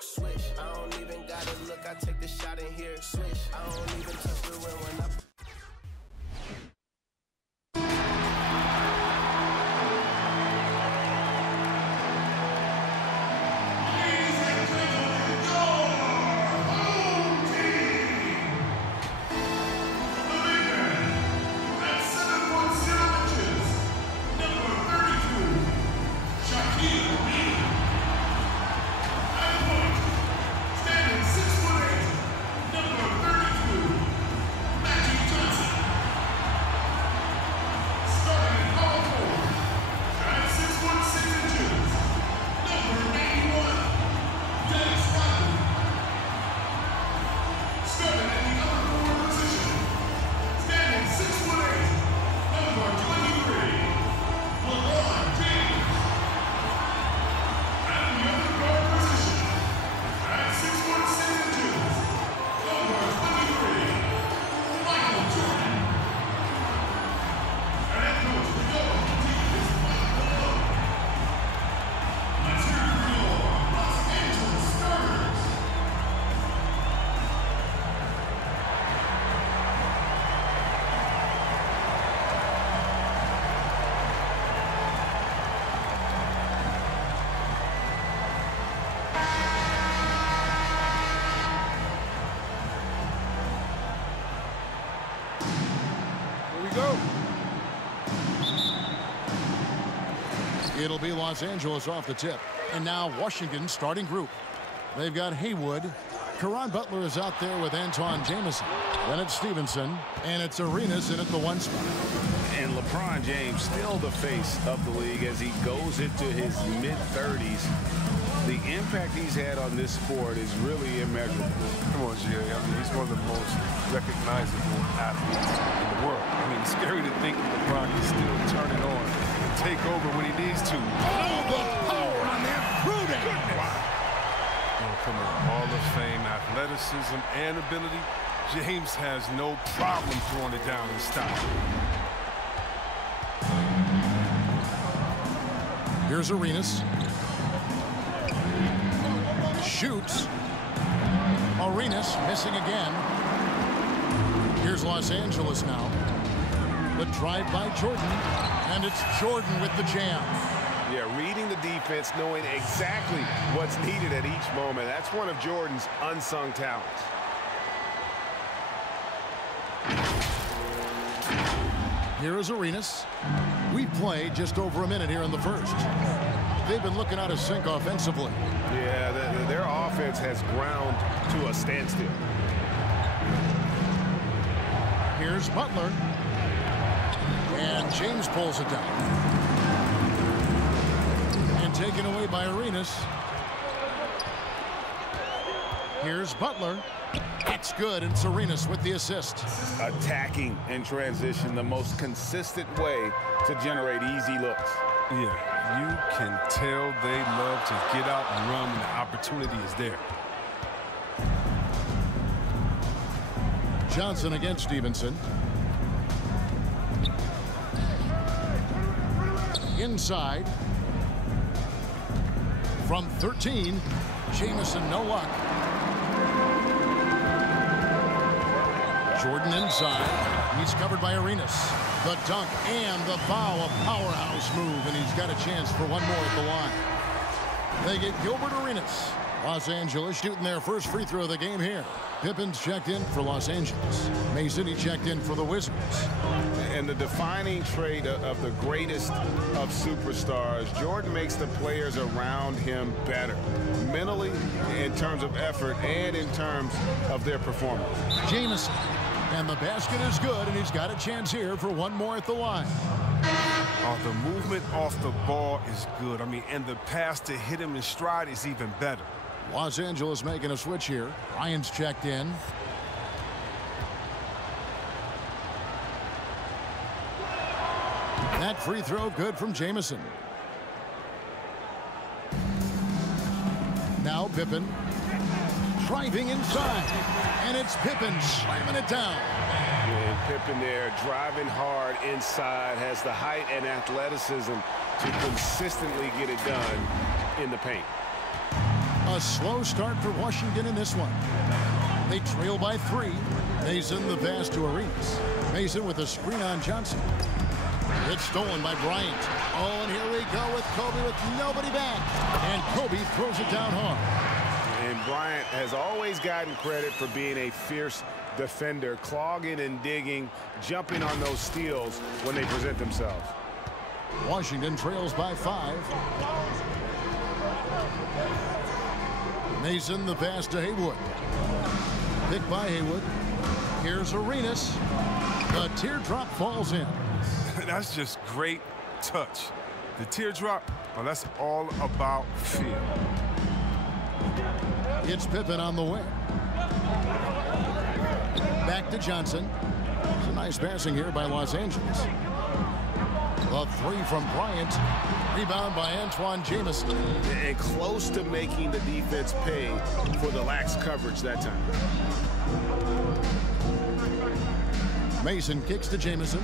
Switch, I don't even gotta look, I take the shot in here. Switch, I don't even touch the rim when I... It'll be Los Angeles off the tip. And now Washington starting group. They've got Haywood. Caron Butler is out there with Antawn Jamison. Then it's Stevenson. And it's Arenas in at the 1 spot. And LeBron James still the face of the league as he goes into his mid-30s. The impact he's had on this sport is really immeasurable. Come on, Jerry. I mean, he's one of the most recognizable athletes in the world. I mean, it's scary to think that LeBron can still turn it on and take over when he needs to. Oh, the power on that Pruden. Oh, come on. Hall of Fame, athleticism, and ability. James has no problem throwing it down in style. Here's Arenas. Shoots. Arenas missing again. Here's Los Angeles now. The drive by Jordan. And it's Jordan with the jam. Yeah, reading the defense, knowing exactly what's needed at each moment. That's one of Jordan's unsung talents. Here is Arenas. We've played just over a minute here in the first. They've been looking out of sync offensively. Yeah, their offense has ground to a standstill. Here's Butler. And James pulls it down. And taken away by Arenas. Here's Butler. That's good. It's Arenas with the assist. Attacking in transition, the most consistent way to generate easy looks. Yeah, you can tell they love to get out and run when the opportunity is there. Johnson against Stevenson. Inside. From 13, Jamison, no luck. Jordan inside. He's covered by Arenas. The dunk and the foul, a powerhouse move, and he's got a chance for one more at the line. They get Gilbert Arenas. Los Angeles shooting their first free throw of the game here. Pippen's checked in for Los Angeles. Mason, he checked in for the Wizards. And the defining trait of the greatest of superstars, Jordan makes the players around him better. Mentally, in terms of effort, and in terms of their performance. Jamison. And the basket is good, and he's got a chance here for one more at the line. Oh, the movement off the ball is good. I mean, and the pass to hit him in stride is even better. Los Angeles making a switch here. Ryan's checked in. That free throw good from Jamison. Now Pippen. Driving inside. And it's Pippen slamming it down. And Pippen there driving hard inside, has the height and athleticism to consistently get it done in the paint. A slow start for Washington in this one. They trail by 3. Mason the pass to Arenas. Mason with a screen on Johnson. It's stolen by Bryant. Oh, and here we go with Kobe with nobody back. And Kobe throws it down hard. And Bryant has always gotten credit for being a fierce defender, clogging and digging, jumping on those steals when they present themselves. Washington trails by 5. Mason the pass to Haywood. Picked by Haywood. Here's Arenas. The teardrop falls in. That's just great touch. The teardrop, well, that's all about feel. It's Pippen on the wing. Back to Johnson. It's a nice passing here by Los Angeles. The 3 from Bryant. Rebound by Antoine Jamison. And close to making the defense pay for the lax coverage that time. Mason kicks to Jamison.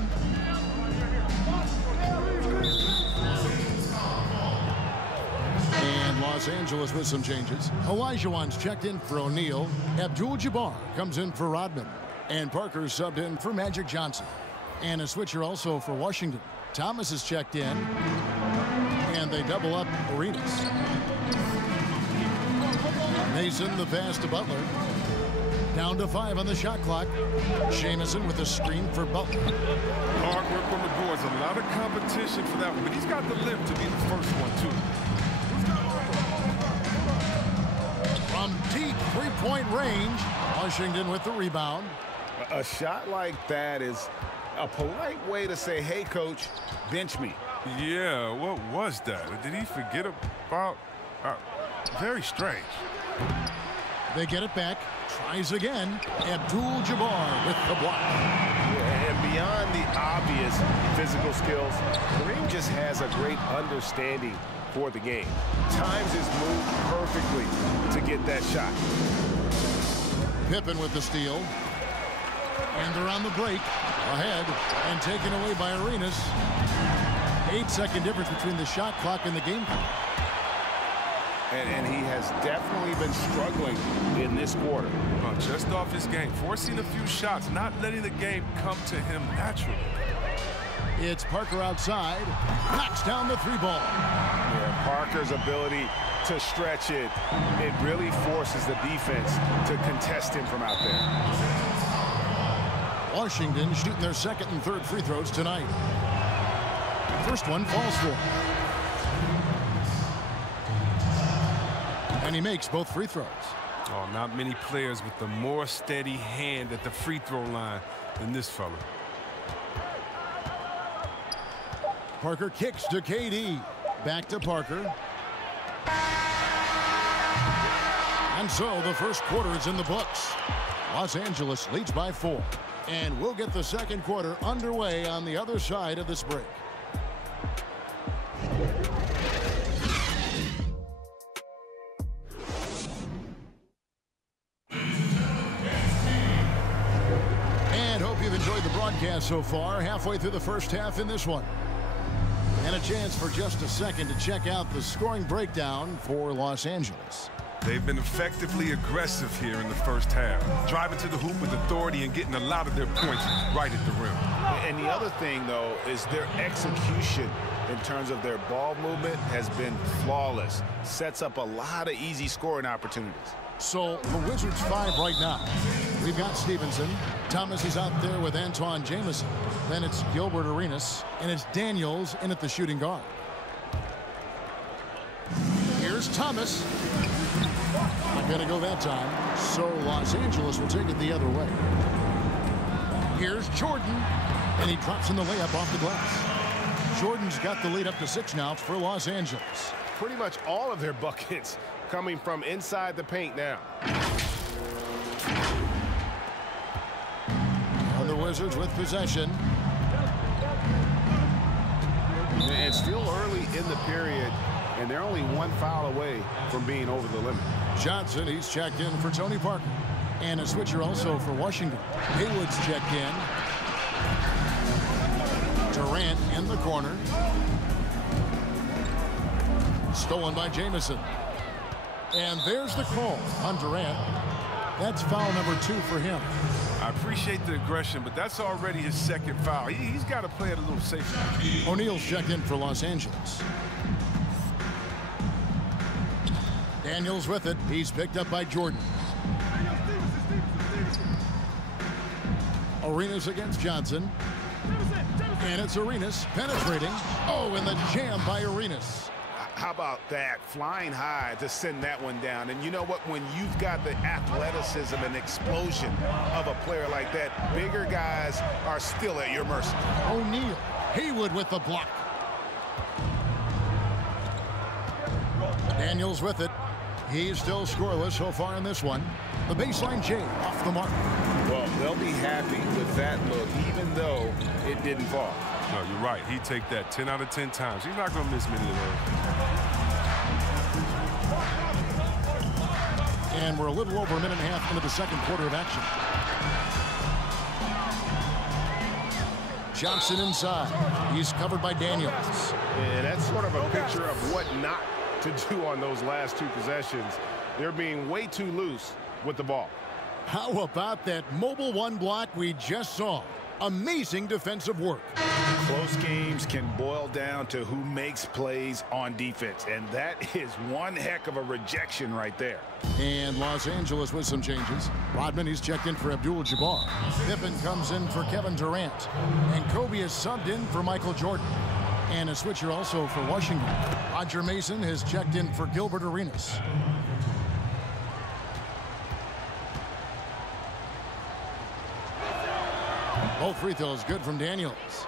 And Los Angeles with some changes. Olajuwon's checked in for O'Neal. Abdul-Jabbar comes in for Rodman. And Parker subbed in for Magic Johnson. And a switcher also for Washington. Thomas is checked in. And they double up Arenas. Mason the pass to Butler. Down to 5 on the shot clock. Jamison with a screen for Butler. Hard work on the boards. A lot of competition for that one, but he's got the lift to be the first one, too. From deep three-point range, Washington with the rebound. A shot like that is a polite way to say, hey, coach, bench me. Yeah, what was that? Did he forget about... very strange. They get it back. Tries again. Abdul-Jabbar with the block. Yeah, and beyond the obvious physical skills, Kareem just has a great understanding for the game. Times his move perfectly to get that shot. Pippen with the steal. And they're on the break. Ahead and taken away by Arenas. 8-second difference between the shot clock and the game clock. And he has definitely been struggling in this quarter. Just off his game, forcing a few shots, not letting the game come to him naturally. It's Parker outside. Knocks down the 3-ball. Yeah, Parker's ability to stretch it, it really forces the defense to contest him from out there. Washington shooting their second and third free throws tonight. First one falls for. And he makes both free throws. Oh, not many players with a more steady hand at the free throw line than this fella. Parker kicks to KD. Back to Parker. And so the first quarter is in the books. Los Angeles leads by 4. And we'll get the second quarter underway on the other side of this break. Enjoyed the broadcast so far. Halfway through the first half in this one. And a chance for just a second to check out the scoring breakdown for Los Angeles. They've been effectively aggressive here in the first half, driving to the hoop with authority and getting a lot of their points right at the rim. And the other thing, though, is their execution in terms of their ball movement has been flawless. Sets up a lot of easy scoring opportunities. So the Wizards 5 right now. We've got Stevenson. Thomas is out there with Antoine Jamison. Then it's Gilbert Arenas. And it's Daniels in at the shooting guard. Here's Thomas. Not going to go that time. So Los Angeles will take it the other way. Here's Jordan. And he drops in the layup off the glass. Jordan's got the lead up to 6 now for Los Angeles. Pretty much all of their buckets coming from inside the paint now. And the Wizards with possession. And still early in the period, and they're only 1 foul away from being over the limit. Johnson, he's checked in for Tony Parker. And a switcher also for Washington. Haywood's checked in. Durant in the corner. Stolen by Jamison. And there's the call on Durant. That's foul number 2 for him. I appreciate the aggression, but that's already his second foul. He's got to play it a little safer. O'Neal's checked in for Los Angeles. Daniels with it. He's picked up by Jordan. Arenas against Johnson. And it's Arenas penetrating. Oh, and the jam by Arenas. How about that? Flying high to send that one down. And you know what? When you've got the athleticism and explosion of a player like that, bigger guys are still at your mercy. O'Neal. Haywood with the block. Daniels with it. He's still scoreless so far in this one. The baseline J off the mark. Well, they'll be happy with that look, even though it didn't fall. No, you're right. He'd take that 10 out of 10 times. He's not going to miss many of those. And we're a little over a minute and a half into the second quarter of action. Johnson inside. He's covered by Daniels. And that's sort of a picture of what not to do on those last 2 possessions. They're being way too loose with the ball. How about that mobile 1 block we just saw? Amazing defensive work. Close games can boil down to who makes plays on defense, and that is one heck of a rejection right there. And Los Angeles with some changes. Rodman, he's checked in for Abdul-Jabbar. Pippen comes in for Kevin Durant. And Kobe is subbed in for Michael Jordan. And a switcher also for Washington. Roger Mason has checked in for Gilbert Arenas. Both free throws good from Daniels.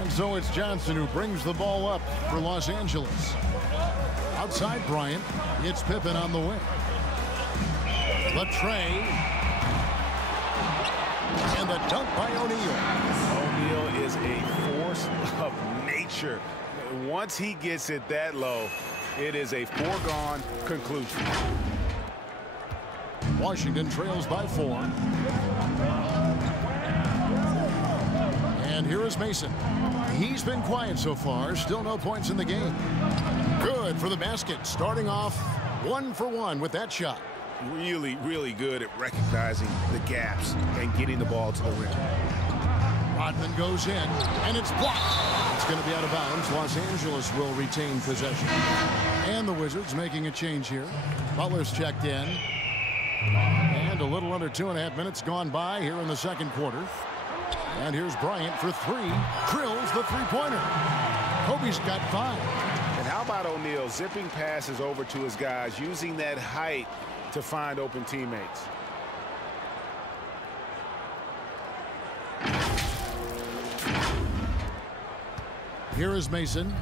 And so it's Johnson who brings the ball up for Los Angeles. Outside Bryant, it's Pippen on the wing. The tray. And the dunk by O'Neal. O'Neal is a force of nature. Once he gets it that low, it is a foregone conclusion. Washington trails by 4. And here is Mason. He's been quiet so far. Still no points in the game. Good for the basket. Starting off 1 for 1 with that shot. Really, really good at recognizing the gaps and getting the ball to the rim. Rodman goes in, and it's blocked. It's going to be out of bounds. Los Angeles will retain possession. And the Wizards making a change here. Butler's checked in. And a little under 2.5 minutes gone by here in the second quarter. And here's Bryant for 3. Drills the three-pointer. Kobe's got 5. And how about O'Neal zipping passes over to his guys, using that height to find open teammates. Here is Mason.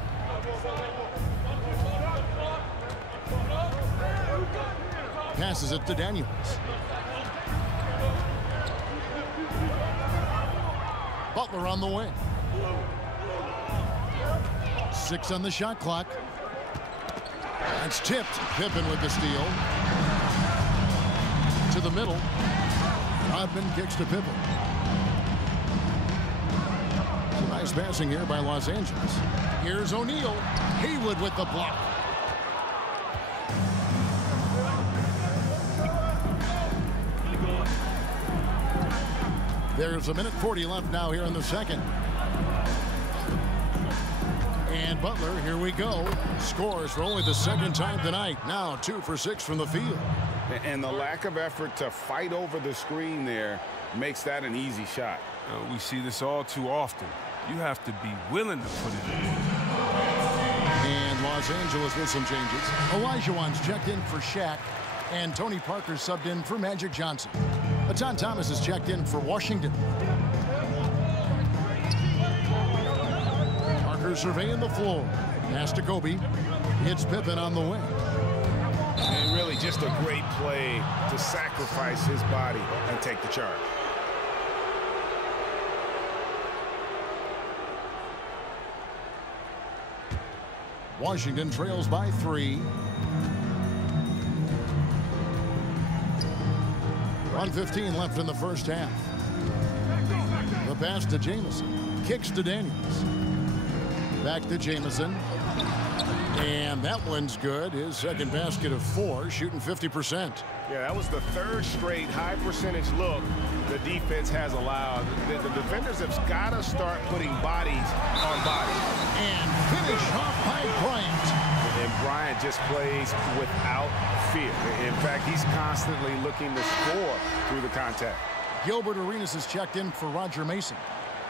Passes it to Daniels. Butler on the wing. 6 on the shot clock. It's tipped. Pippen with the steal. To the middle. Rodman kicks to Pippen. Some nice passing here by Los Angeles. Here's O'Neal. Haywood with the block. There's a minute 40 left now here in the second. And Butler, here we go. Scores for only the second time tonight. Now 2 for 6 from the field. And the lack of effort to fight over the screen there makes that an easy shot. We see this all too often. You have to be willing to put it in. And Los Angeles with some changes. Olajuwon's checked in for Shaq. And Tony Parker subbed in for Magic Johnson. John Thomas is checked in for Washington. Parker surveying the floor. Pass to Kobe. It's Pippen on the wing. And really just a great play to sacrifice his body and take the charge. Washington trails by 3. 1:15 left in the first half. The pass to Jamison. Kicks to Daniels. Back to Jamison. And that one's good. His second basket of 4, shooting 50%. Yeah, that was the third straight high percentage look the defense has allowed. The defenders have got to start putting bodies on bodies. And finish off by Bryant. And Bryant just plays without fear. In fact, he's constantly looking to score through the contact. Gilbert Arenas has checked in for Roger Mason.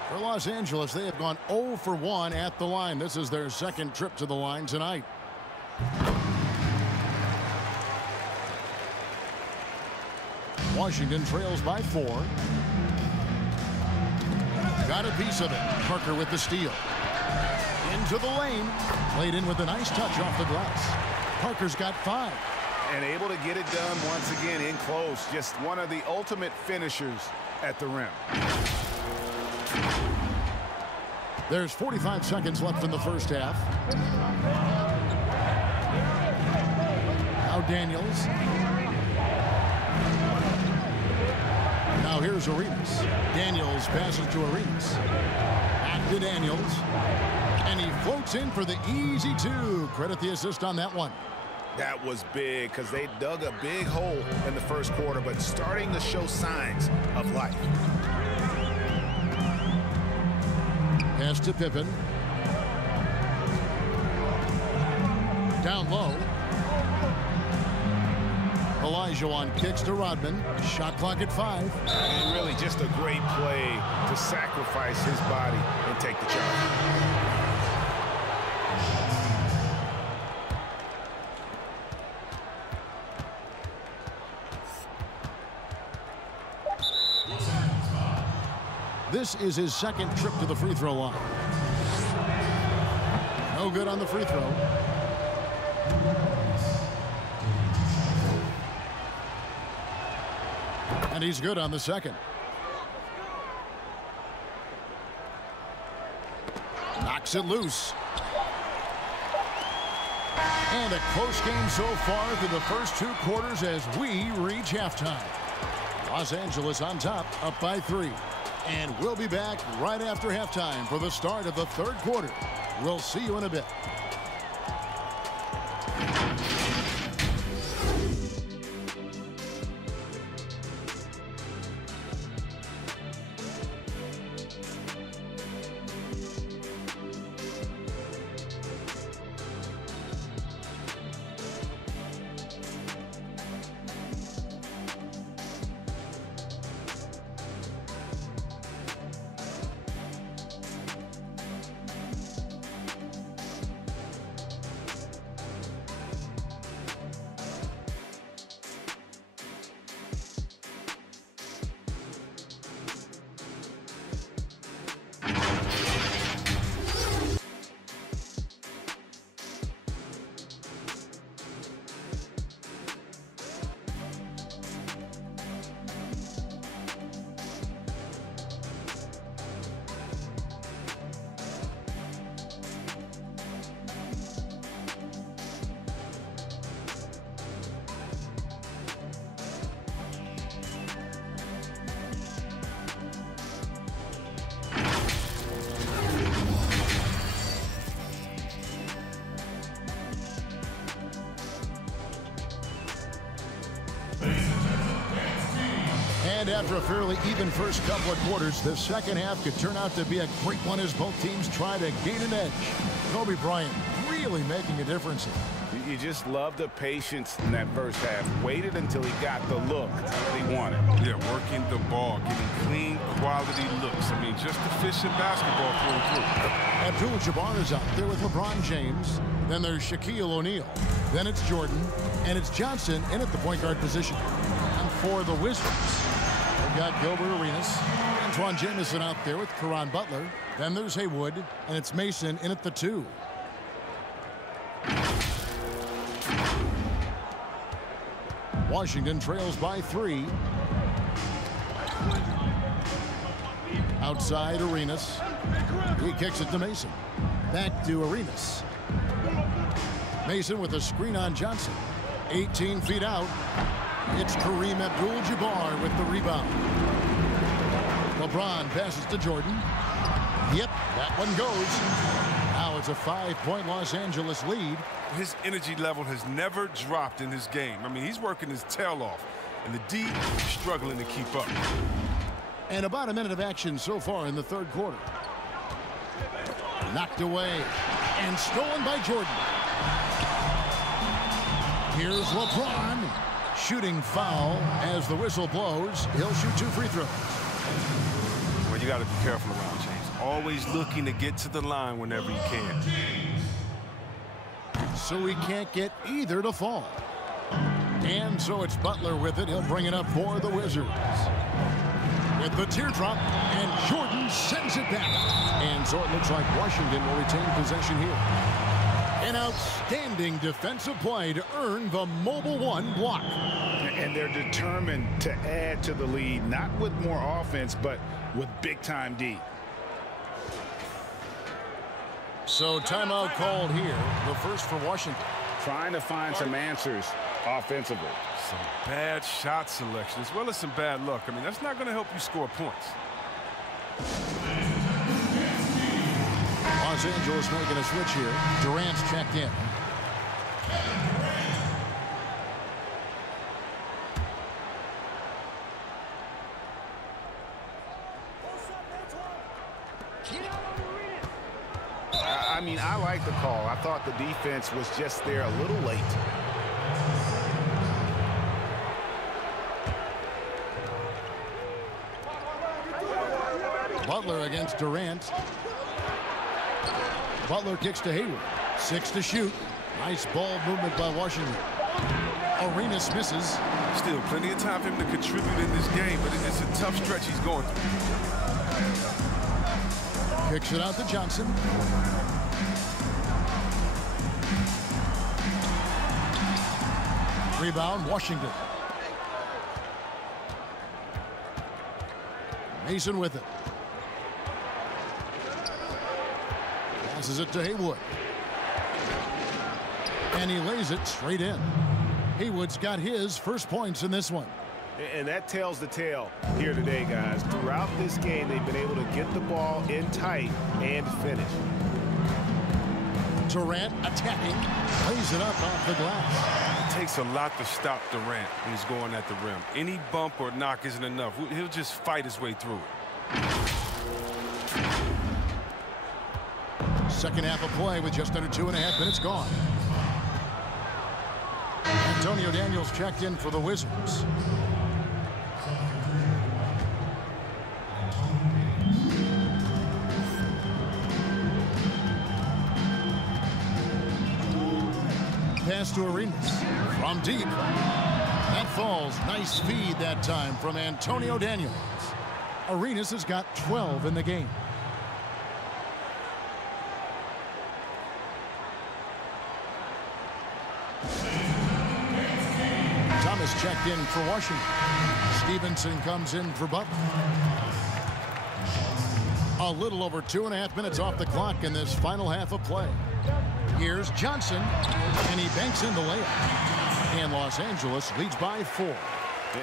For Los Angeles, they have gone 0 for 1 at the line. This is their second trip to the line tonight. Washington trails by 4. Got a piece of it. Parker with the steal. Into the lane. Played in with a nice touch off the glass. Parker's got 5. And able to get it done once again in close. Just one of the ultimate finishers at the rim. There's 45 seconds left in the first half. Now Daniels. Now here's Arenas. Daniels passes to Arenas. Back to Daniels. And he floats in for the easy 2. Credit the assist on that one. That was big because they dug a big hole in the first quarter, but starting to show signs of life. Pass to Pippen. Down low. Olajuwon kicks to Rodman. Shot clock at 5. And really just a great play to sacrifice his body and take the charge. This is his second trip to the free throw line. No good on the free throw. And he's good on the second. Knocks it loose. And a close game so far through the first 2 quarters as we reach halftime. Los Angeles on top, up by 3. And we'll be back right after halftime for the start of the third quarter. We'll see you in a bit. And after a fairly even first couple of quarters, the second half could turn out to be a great one as both teams try to gain an edge. Kobe Bryant really making a difference here. You just love the patience in that first half. Waited until he got the look that he wanted. Yeah, working the ball, getting clean, quality looks. I mean, just efficient basketball through and through. Abdul-Jabbar is out there with LeBron James. Then there's Shaquille O'Neal. Then it's Jordan. And it's Johnson in at the point guard position. And for the Wizards, they've got Gilbert Arenas. Antoine Jamison out there with Caron Butler. Then there's Haywood. And it's Mason in at the 2. Washington trails by 3. Outside Arenas. He kicks it to Mason. Back to Arenas. Mason with a screen on Johnson. 18 feet out. It's Kareem Abdul-Jabbar with the rebound. LeBron passes to Jordan. Yep, that one goes. Now it's a 5-point Los Angeles lead. His energy level has never dropped in this game. I mean, he's working his tail off, and the D is struggling to keep up. And about a minute of action so far in the third quarter. Knocked away and stolen by Jordan. Here's LeBron. Shooting foul as the whistle blows. He'll shoot 2 free throws. Well, you got to be careful around James. Always looking to get to the line whenever he can. So he can't get either to fall. And so it's Butler with it. He'll bring it up for the Wizards. With the teardrop, and Jordan sends it back. And so it looks like Washington will retain possession here. An outstanding defensive play to earn the mobile 1 block. And they're determined to add to the lead, not with more offense, but with big-time D. So timeout called here, the first for Washington. Trying to find some answers offensively. Some bad shot selection as well as some bad luck. I mean, that's not going to help you score points. Los Angeles making a switch here. Durant's checked in. I mean, I like the call. I thought the defense was just there a little late. Butler against Durant. Butler kicks to Hayward. 6 to shoot. Nice ball movement by Washington. Arenas misses. Still plenty of time for him to contribute in this game, but it's a tough stretch he's going through. Kicks it out to Johnson. Rebound, Washington. Mason with it. Passes it to Haywood. And he lays it straight in. Haywood's got his first points in this one. And that tells the tale here today, guys. Throughout this game, they've been able to get the ball in tight and finish. Durant attacking. Plays it up off the glass. It takes a lot to stop Durant when he's going at the rim. Any bump or knock isn't enough. He'll just fight his way through it. Second half of play with just under 2.5 minutes gone. Antonio Daniels checked in for the Wizards. Pass to Arenas from deep. That falls. Nice feed that time from Antonio Daniels. Arenas has got 12 in the game. Thomas checked in for Washington. Stevenson comes in for Butler. A little over 2.5 minutes off the clock in this final half of play. Here's Johnson, and he banks in the layup. And Los Angeles leads by 4.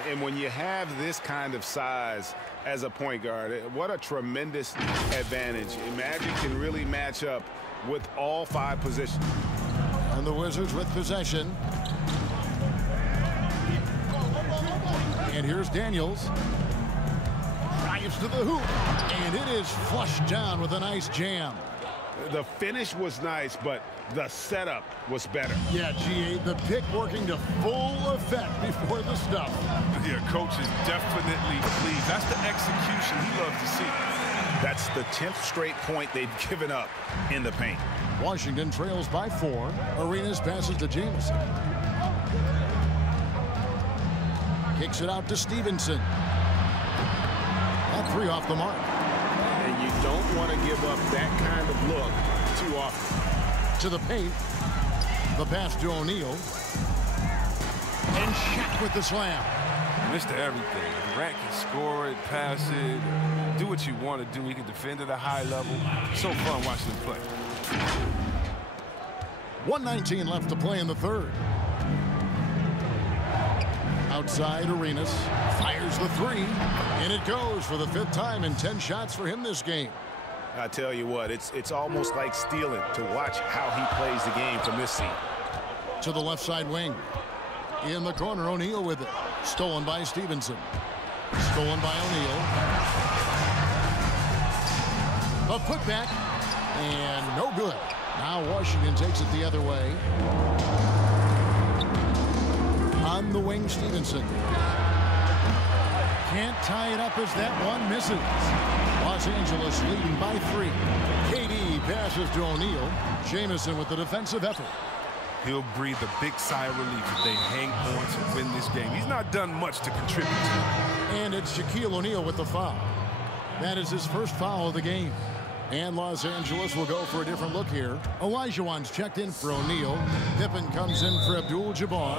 And when you have this kind of size as a point guard, what a tremendous advantage. Magic can really match up with all 5 positions. And the Wizards with possession. And here's Daniels. Drives to the hoop. And it is flushed down with a nice jam. The finish was nice, but the setup was better. Yeah, GA, the pick working to full effect before the stuff. Yeah, coach is definitely pleased. That's the execution he loves to see. That's the 10th straight point they've given up in the paint. Washington trails by 4. Arenas passes to Jameson. Kicks it out to Stevenson. That 3 off the mark. And you don't want to give up that kind of look too often. To the paint. The pass to O'Neal. And Shaq with the slam. Mr. Everything. Durant can score it, pass it, do what you want to do. He can defend at a high level. So fun watching him play. 1:19 left to play in the third. Outside, Arenas fires the 3, and it goes for the 5th time in 10 shots for him this game. I tell you what, it's almost like stealing to watch how he plays the game from this seat. To the left side wing. In the corner, O'Neal with it. Stolen by Stevenson. Stolen by O'Neal. A putback. And no good. Now Washington takes it the other way. On the wing, Stevenson. Can't tie it up as that one misses. Los Angeles leading by 3. KD passes to O'Neal. Jamison with the defensive effort. He'll breathe a big sigh of relief if they hang on to win this game. He's not done much to contribute to it. And it's Shaquille O'Neal with the foul. That is his first foul of the game. And Los Angeles will go for a different look here. Olajuwon's checked in for O'Neal. Pippen comes in for Abdul-Jabbar.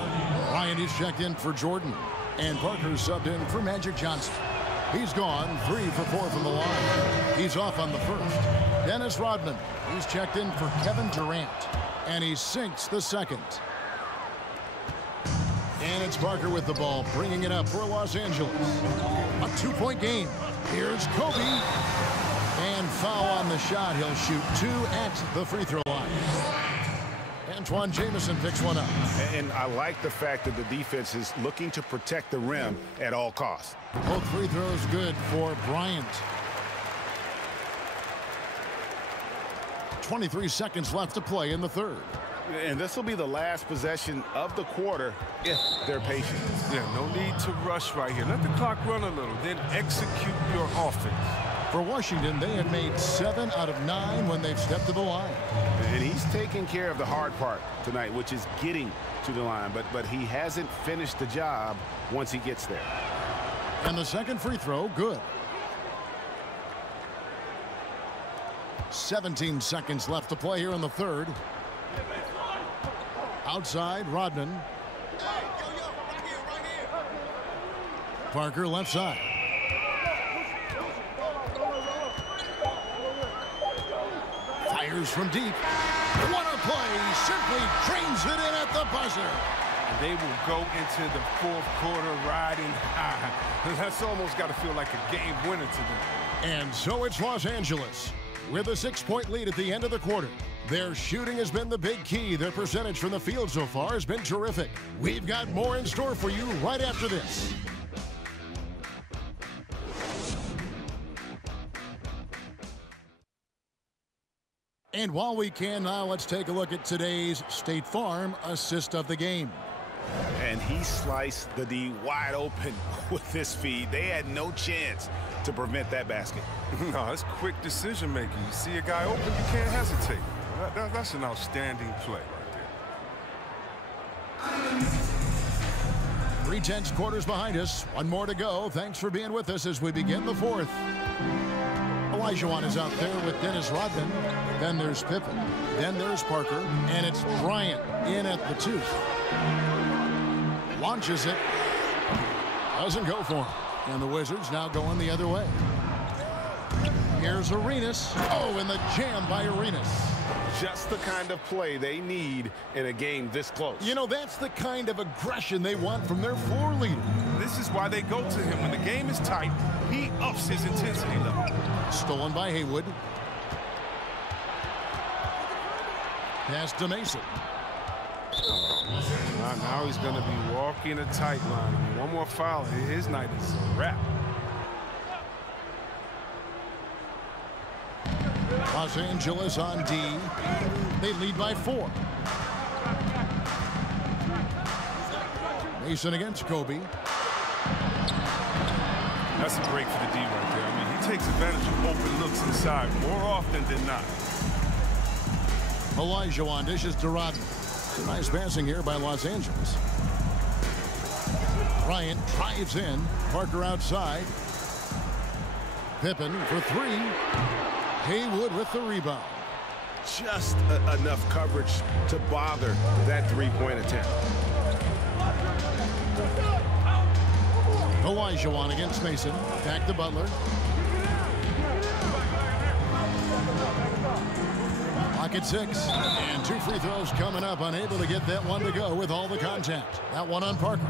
Ryan is checked in for Jordan. And Parker's subbed in for Magic Johnson. He's gone 3 for 4 from the line. He's off on the first. Dennis Rodman. He's checked in for Kevin Durant. And he sinks the second. And it's Parker with the ball, bringing it up for Los Angeles. A 2-point game. Here's Kobe. And foul on the shot. He'll shoot 2 at the free throw line. Antoine Jamison picks one up. And I like the fact that the defense is looking to protect the rim at all costs. Both free throws good for Bryant. 23 seconds left to play in the third. And this will be the last possession of the quarter if they're patient. Yeah, no need to rush right here. Let the clock run a little, then execute your offense. For Washington, they have made 7 out of 9 when they've stepped to the line. And he's taking care of the hard part tonight, which is getting to the line. But he hasn't finished the job once he gets there. And the second free throw, good. 17 seconds left to play here in the third. Outside, Rodman. Parker left side. Fires from deep. What a play. Simply trains it in at the buzzer. They will go into the fourth quarter riding high. That's almost got to feel like a game winner to them. And so it's Los Angeles with a 6-point lead at the end of the quarter. Their shooting has been the big key. Their percentage from the field so far has been terrific. We've got more in store for you right after this. And while we can now, let's take a look at today's State Farm assist of the game. And he sliced the D wide open with his feed. They had no chance to prevent that basket. No, it's quick decision making. You see a guy open, you can't hesitate. That's an outstanding play right there. 3/10 quarters behind us. One more to go. Thanks for being with us as we begin the fourth. Olajuwon is out there with Dennis Rodman. Then there's Pippen. Then there's Parker. And it's Bryant in at the 2. Launches it. Doesn't go for him. And the Wizards now going the other way. Here's Arenas. Oh, and the jam by Arenas. Just the kind of play they need in a game this close. You know, that's the kind of aggression they want from their floor leader. This is why they go to him. When the game is tight, he ups his intensity level. Stolen by Haywood. Pass to Mason. Now he's going to be walking a tight line. I mean, one more foul, his night is a wrap. Los Angeles on D. They lead by 4. Mason against Kobe. That's a break for the D right there. I mean, he takes advantage of open looks inside more often than not. Olajuwon dishes to Rodman. Nice passing here by Los Angeles. Bryant drives in. Parker outside. Pippen for 3. Haywood with the rebound. Just enough coverage to bother that 3-point attempt. Olajuwon against Mason. Back to Butler. Clock at 6. And 2 free throws coming up. Unable to get that one to go with all the contact. That one on Parker.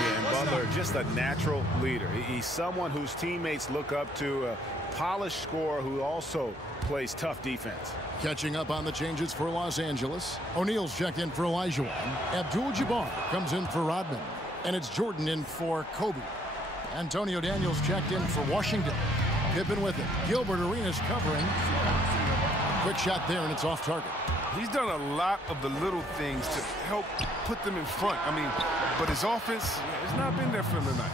Yeah, and Butler, just a natural leader. He's someone whose teammates look up to, a polished scorer who also plays tough defense. Catching up on the changes for Los Angeles. O'Neal's checked in for Olajuwon. Abdul-Jabbar comes in for Rodman. And it's Jordan in for Kobe. Antonio Daniels checked in for Washington. Pippen with it. Gilbert Arenas covering. Quick shot there, and it's off target. He's done a lot of the little things to help put them in front. I mean, but his offense has not been there for him tonight.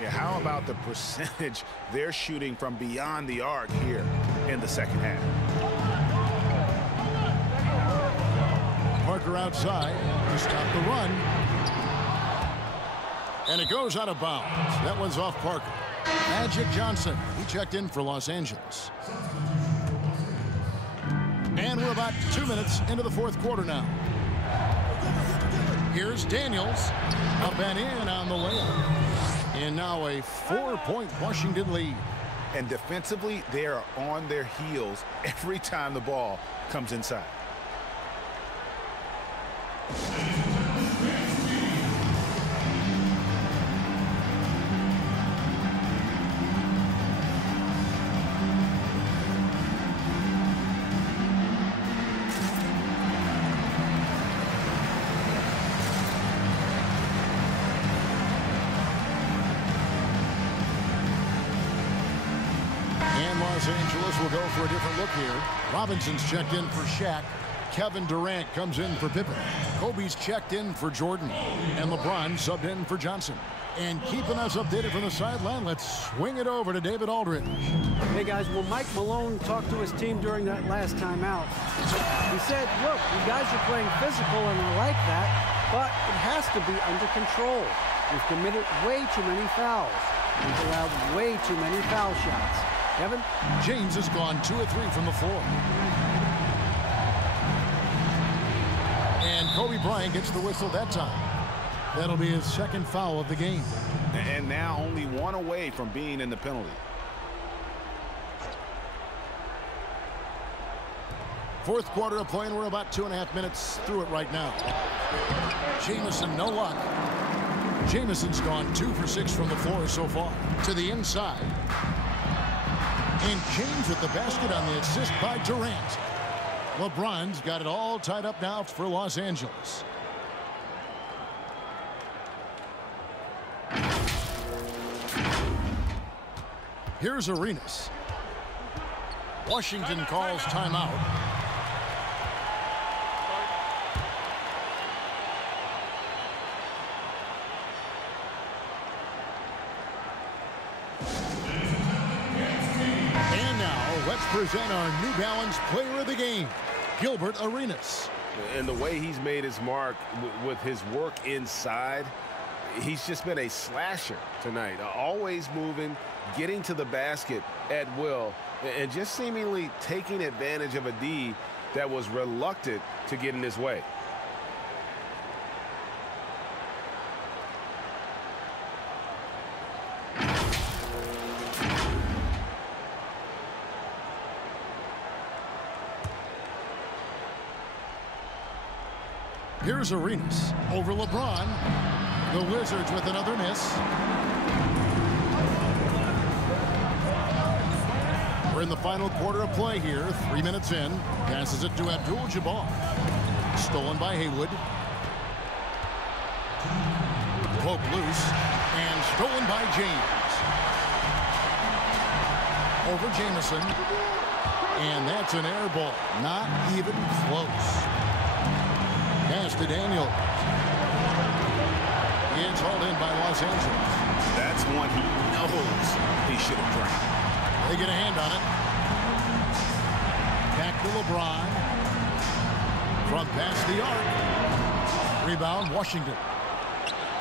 Yeah, how about the percentage they're shooting from beyond the arc here in the second half? Parker outside to stop the run. And it goes out of bounds. That one's off Parker. Magic Johnson, he checked in for Los Angeles. And we're about 2 minutes into the fourth quarter now. Here's Daniels. Up and in on the layup. And now a 4-point Washington lead. And defensively, they are on their heels every time the ball comes inside. Los Angeles will go for a different look here. Robinson's checked in for Shaq. Kevin Durant comes in for Pippen. Kobe's checked in for Jordan. And LeBron subbed in for Johnson. And keeping us updated from the sideline, let's swing it over to David Aldridge. Hey, guys, well, Mike Malone talked to his team during that last timeout. He said, look, you guys are playing physical, and I like that, but it has to be under control. We've committed way too many fouls. We've allowed way too many foul shots. Kevin? James has gone 2 of 3 from the floor. And Kobe Bryant gets the whistle that time. That'll be his second foul of the game. And now only one away from being in the penalty. Fourth quarter of play, and we're about 2.5 minutes through it right now. Jamison, no luck. Jamison's gone 2 for 6 from the floor so far. To the inside. And James with the basket on the assist by Durant. LeBron's got it all tied up now for Los Angeles. Here's Arenas. Washington calls timeout. And now let's present our New Balance player of the game, Gilbert Arenas. And the way he's made his mark with his work inside, he's just been a slasher tonight. Always moving, getting to the basket at will, and just seemingly taking advantage of a D that was reluctant to get in his way. Here's Arenas over LeBron. The Wizards with another miss. We're in the final quarter of play here. 3 minutes in. Passes it to Abdul-Jabbar. Stolen by Haywood. Poke loose. And stolen by James. Over Jamison. And that's an air ball. Not even close. Pass to Daniel. It's hauled in by Los Angeles. That's one he knows he should have drained. They get a hand on it. Back to LeBron. From past the arc. Rebound, Washington.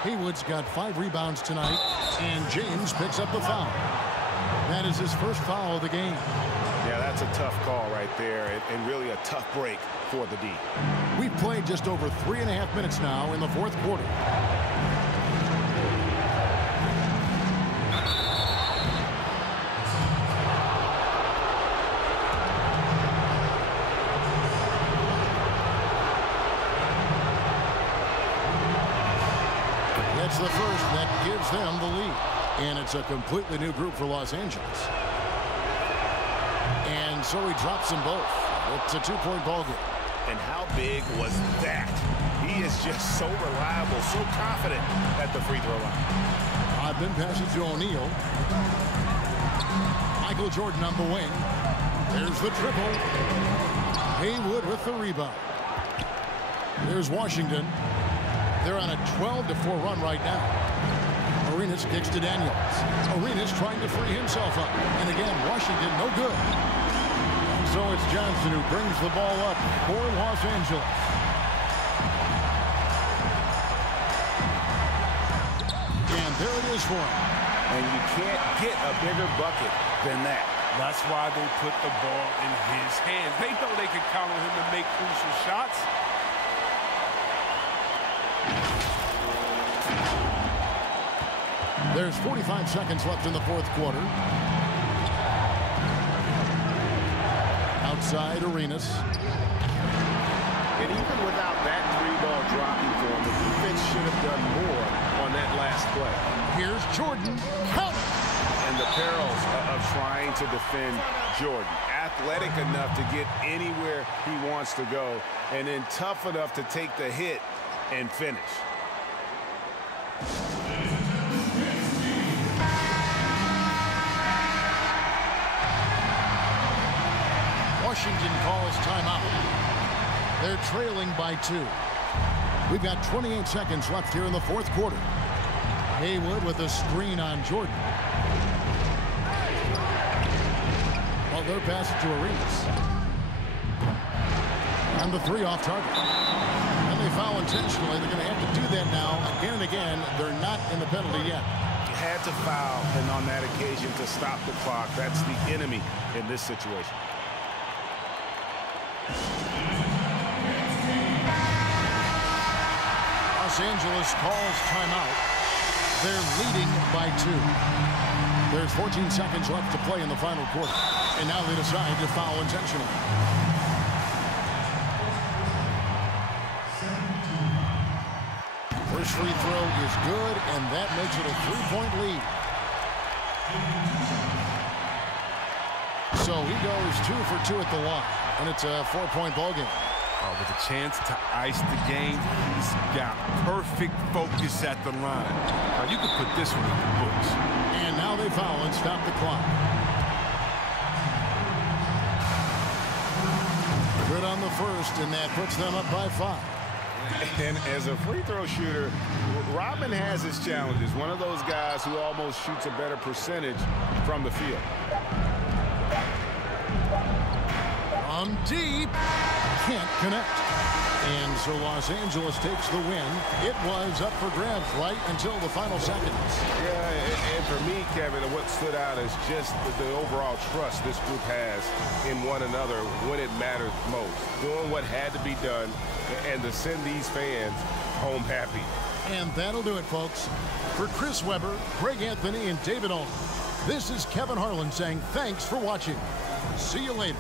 Haywood's got 5 rebounds tonight, and James picks up the foul. That is his first foul of the game. Yeah, that's a tough call right there, and really a tough break for the D. We've played just over 3.5 minutes now in the fourth quarter. That's the first that gives them the lead. And it's a completely new group for Los Angeles. And so he drops them both. It's a 2-point ball game. And how big was that? He is just so reliable, so confident at the free throw line. I've been passing to O'Neal. Michael Jordan on the wing. There's the triple. Haywood with the rebound. There's Washington. They're on a 12-4 run right now. Arenas kicks to Daniels. Arenas trying to free himself up. And again, Washington no good. So it's Johnson who brings the ball up for Los Angeles. And there it is for him. And you can't get a bigger bucket than that. That's why they put the ball in his hands. They know they can count on him to make crucial shots. There's 45 seconds left in the fourth quarter. Outside Arenas. And even without that three-ball dropping for him, the defense should have done more on that last play. Here's Jordan. Count. And the perils of trying to defend Jordan. Athletic enough to get anywhere he wants to go, and then tough enough to take the hit and finish. Washington calls timeout. They're trailing by 2. We've got 28 seconds left here in the fourth quarter. Haywood with a screen on Jordan. Well, they're passing to Arenas. And the 3 off target. And they foul intentionally. They're going to have to do that now again and again. They're not in the penalty yet. Had to foul, and on that occasion to stop the clock. That's the enemy in this situation. Los Angeles calls timeout. They're leading by 2. There's 14 seconds left to play in the final quarter. And now they decide to foul intentionally. First free throw is good, and that makes it a 3-point lead. So he goes 2 for 2 at the line, and it's a 4-point ball game. With a chance to ice the game, he's got perfect focus at the line. Now, you can put this one in the books. And now they foul and stop the clock. Good on the first, and that puts them up by 5. And as a free throw shooter, Robin has his challenges. One of those guys who almost shoots a better percentage from the field. From deep. Can't connect. And so Los Angeles takes the win. It was up for grabs right until the final seconds. Yeah, and for me, Kevin, what stood out is just the overall trust this group has in one another when it mattered most. Doing what had to be done and to send these fans home happy. And that'll do it, folks. For Chris Webber, Greg Anthony, and David Owen, this is Kevin Harlan saying thanks for watching. See you later.